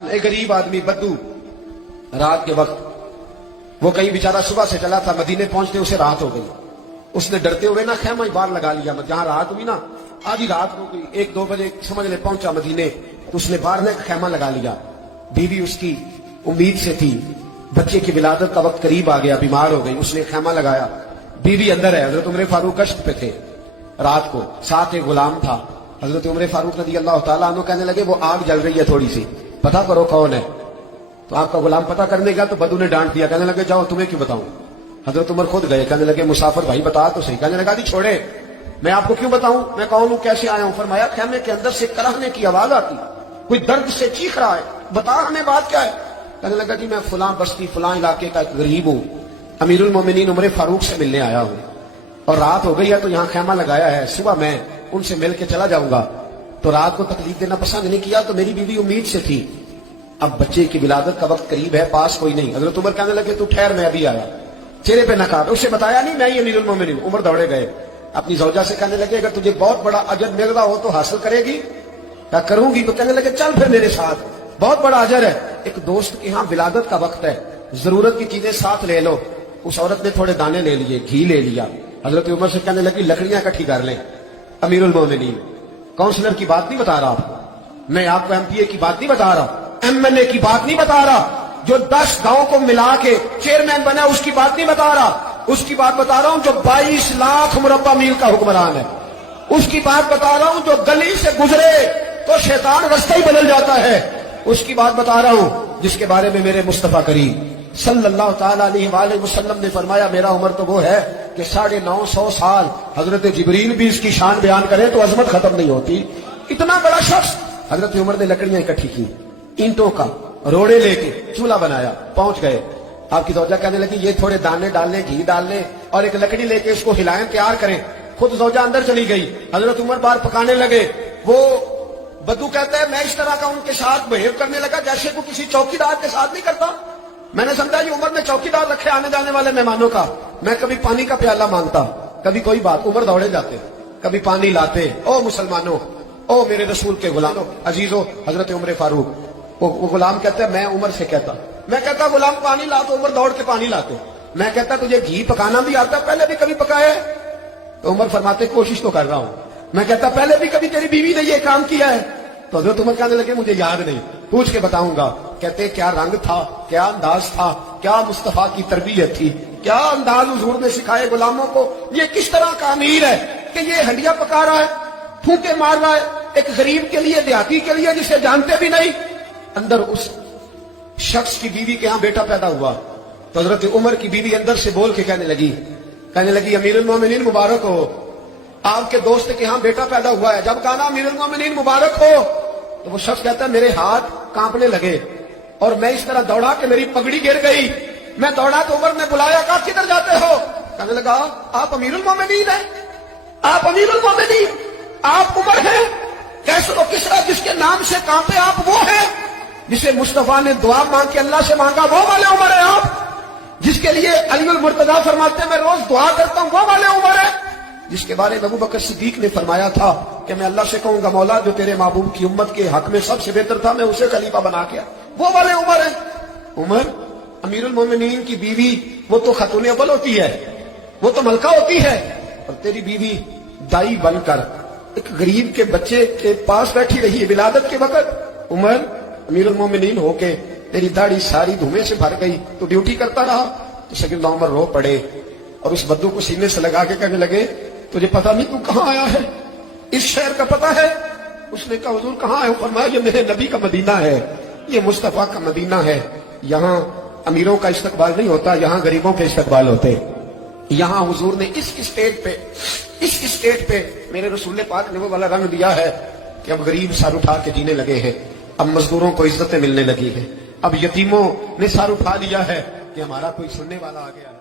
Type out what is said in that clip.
ایک غریب آدمی بدو رات کے وقت وہ کہیں بیچارہ صبح سے چلا تھا، مدینے پہنچتے اسے رات ہو گئی. اس نے ڈرتے ہوئے نا خیمہ ہی باہر لگا لیا. جہاں رات ہوئی نا آدھی رات ہو گئی، 1-2 بجے سمجھ لے پہنچا مدینے، تو اس نے باہر نے خیمہ لگا لیا. بیوی اس کی امید سے تھی، بچے کی ولادت کا وقت قریب آ گیا، بیمار ہو گئی، اس نے خیمہ لگایا. بیوی اندر ہے، حضرت عمر فاروق گشت پہ تھے رات کو، ساتھ ایک غلام تھا. حضرت عمر فاروق رضی اللہ تعالیٰ عنہ کہنے لگے وہ آگ جل رہی ہے تھوڑی سی، پتا کرو کون ہے. تو آپ کا غلام پتا کرنے گیا تو بدو نے ڈانٹ دیا، کہنے لگے جاؤ تمہیں کیوں بتاؤں. حضرت عمر خود گئے، کہنے لگے مسافر بھائی بتا تو صحیح. کہنے لگا جی چھوڑے، میں آپ کو کیوں بتاؤں، میں کون ہوں، کیسے آیا ہوں. فرمایا خیمے کے اندر سے کراہنے کی آواز آتی، کوئی درد سے چیخ رہا ہے، بتا ہمیں بات کیا ہے. کہنے لگا جی میں فلاں بستی فلاں علاقے کا ایک غریب ہوں، امیر المومنین عمر فاروق سے ملنے آیا ہوں، اور رات ہو گئی ہے تو یہاں خیمہ لگایا ہے، صبح میں ان سے مل کے چلا جاؤں گا. تو رات کو تکلیف دینا پسند نہیں کیا، تو میری بیوی امید سے تھی، اب بچے کی ولادت کا وقت قریب ہے، پاس کوئی نہیں. حضرت عمر کہنے لگے تو ٹھہر میں ابھی آیا. چہرے پہ نہ کاٹ، اسے بتایا نہیں میں ہی امیر المومنین. عمر دوڑے گئے، اپنی زوجہ سے کہنے لگے اگر تجھے بہت بڑا اجر مل رہا ہو تو حاصل کرے گی. کیا کروں گی. تو کہنے لگے چل پھر میرے ساتھ، بہت بڑا اجر ہے. ایک دوست کے ہاں ولادت کا وقت ہے، ضرورت کی چیزیں ساتھ لے لو. اس عورت نے تھوڑے دانے لے لیے، گھی لے لیا. حضرت عمر سے کہنے لگی لکڑیاں اکٹھی کر لیں. امیر المومنین کاؤنسلر کی بات نہیں بتا رہا آپ کو، میں آپ کو MP A کی بات نہیں بتا رہا، MLA کی بات نہیں بتا رہا، جو 10 گاؤں کو ملا کے چیئرمین بنا اس کی بات نہیں بتا رہا. اس کی بات بتا رہا ہوں جو 22 لاکھ مربع میل کا حکمران ہے. اس کی بات بتا رہا ہوں جو گلی سے گزرے تو شیطان رستہ ہی بدل جاتا ہے. اس کی بات بتا رہا ہوں جس کے بارے میں میرے مصطفیٰ کریم صلی اللہ تعالیٰ علیہ وآلہ وسلم نے فرمایا میرا عمر تو وہ ہے کہ 950 سال حضرت جبریل بھی اس کی شان بیان کرے تو عظمت ختم نہیں ہوتی. اتنا بڑا شخص. حضرت عمر نے لکڑیاں اکٹھی کی، اینٹوں کا روڑے لے کے چولہا بنایا، پہنچ گئے. آپ کی زوجہ کہنے لگی یہ تھوڑے دانے ڈالنے، گھی ڈالنے اور ایک لکڑی لے کے اس کو ہلائیں، تیار کریں. خود زوجہ اندر چلی گئی، حضرت عمر باہر پکانے لگے. وہ بدو کہتا ہے میں اس طرح کا ان کے ساتھ بہیو کرنے لگا جیسے کو کسی چوکیدار کے ساتھ نہیں کرتا. میں نے سمجھا یہ عمر نے چوکیدار رکھے آنے جانے والے مہمانوں کا. میں کبھی پانی کا پیالہ مانگتا، کبھی کوئی بات، عمر دوڑے جاتے، کبھی پانی لاتے. او مسلمانوں، او میرے رسول کے غلاموں عزیزوں، حضرت عمر فاروق. وہ غلام کہتا ہے میں عمر سے کہتا، میں کہتا غلام پانی لا تو عمر دوڑ کے پانی لاتے. میں کہتا تجھے گھی پکانا بھی آتا، پہلے بھی کبھی پکایا ہے؟ تو عمر فرماتے کوشش تو کر رہا ہوں. میں کہتا پہلے بھی کبھی تیری بیوی نے یہ کام کیا ہے؟ تو حضرت عمر کہنے لگے مجھے یاد نہیں، پوچھ کے بتاؤں گا. کہتے کیا رنگ تھا، کیا انداز تھا، کیا مصطفیٰ کی تربیت تھی، کیا انداز حضور نے سکھائے غلاموں کو. یہ کس طرح کا امیر ہے کہ یہ ہنڈیا پکا رہا ہے، پھونکے مار رہا ہے ایک غریب کے لیے، دیہاتی کے لیے جسے جانتے بھی نہیں. اندر اس شخص کی بیوی کے ہاں بیٹا پیدا ہوا تو حضرت عمر کی بیوی اندر سے بول کے کہنے لگی امیر المومنین مبارک ہو، آپ کے دوست کے ہاں بیٹا پیدا ہوا ہے. جب کہا نا امیر المومنین مبارک ہو تو وہ شخص کہتا ہے میرے ہاتھ کانپنے لگے اور میں اس طرح دوڑا کہ میری پگڑی گر گئی. میں دوڑا تو عمر نے بلایا، کہا کدھر جاتے ہو؟ کہنے لگا آپ امیر المومنین ہیں، آپ امیر المومنین، آپ عمر ہیں. کیسے و کس طرح جس کے نام سے کانپے آپ وہ ہیں، جسے مصطفیٰ نے دعا مانگ کے اللہ سے مانگا وہ والے عمر ہیں آپ، جس کے لیے علی المرتضیٰ فرماتے ہیں میں روز دعا کرتا ہوں وہ والے عمر ہیں، جس کے بارے میں ابو بکر صدیق نے فرمایا تھا کہ میں اللہ سے کہوں گا مولا جو تیرے محبوب کی امت کے حق میں سب سے بہتر تھا میں اسے خلیفہ بنا کے وہ والے عمر ہیں. عمر امیر المومنین کی بیوی وہ تو خاتون اول ہوتی ہے، وہ تو ملکہ ہوتی ہے، اور تیری بیوی دائی بن کر ایک غریب کے بچے کے پاس بیٹھی رہی ہے ولادت کے وقت. عمر امیر المومنین ہو کے تیری داڑھی ساری دھومے سے بھر گئی تو ڈیوٹی کرتا رہا. تو سیدنا عمر رو پڑے اور اس بدو کو سینے سے لگا کے کہنے لگے تجھے پتا نہیں تو کہاں آیا ہے، اس شہر کا پتا ہے؟ اس نے کہا حضور کہاں ہے؟ فرمایا یہ میرے نبی کا مدینہ ہے، یہ مصطفیٰ کا مدینہ ہے. یہاں امیروں کا استقبال نہیں ہوتا، یہاں غریبوں کے استقبال ہوتے. یہاں حضور نے اس اسٹیٹ پہ میرے رسول پاک نے وہ والا رنگ دیا ہے کہ اب غریب سر اٹھا کے جینے لگے ہیں، اب مزدوروں کو عزتیں ملنے لگی ہیں، اب یتیموں نے سر اٹھا لیا ہے کہ ہمارا کوئی سننے والا آ گیا ہے.